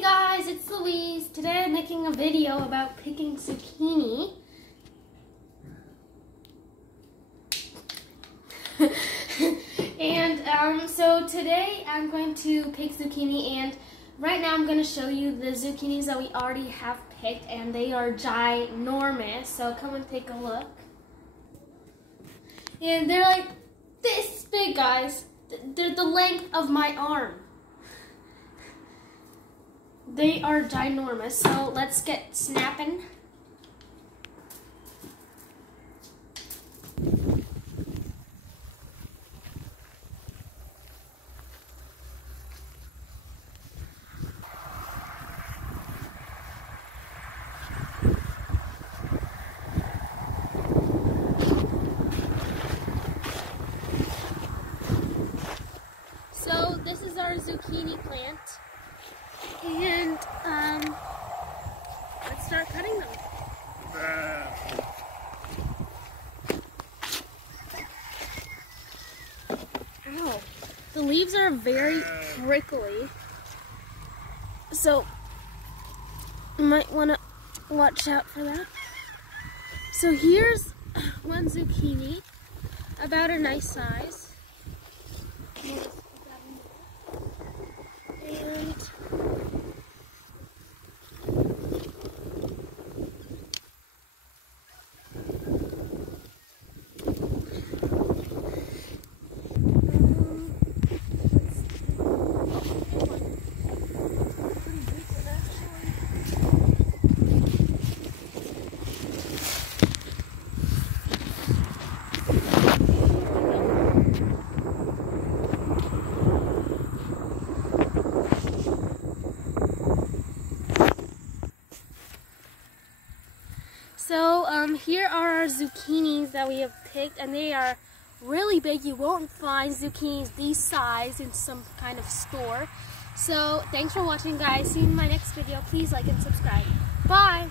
Hey guys, it's Louise. Today I'm making a video about picking zucchini. So today I'm going to pick zucchini, and right now I'm going to show you the zucchinis that we already have picked, and they are ginormous. So come and take a look. And they're like this big, guys. They're the length of my arm. They are ginormous, so let's get snapping. So this is our zucchini plant. And let's start cutting them. Ow. The leaves are very prickly, so you might want to watch out for that. So here's one zucchini, about a nice size. And here are our zucchinis that we have picked, and they are really big. You won't find zucchinis this size in some kind of store. So thanks for watching, guys. See you in my next video. Please like and subscribe. Bye!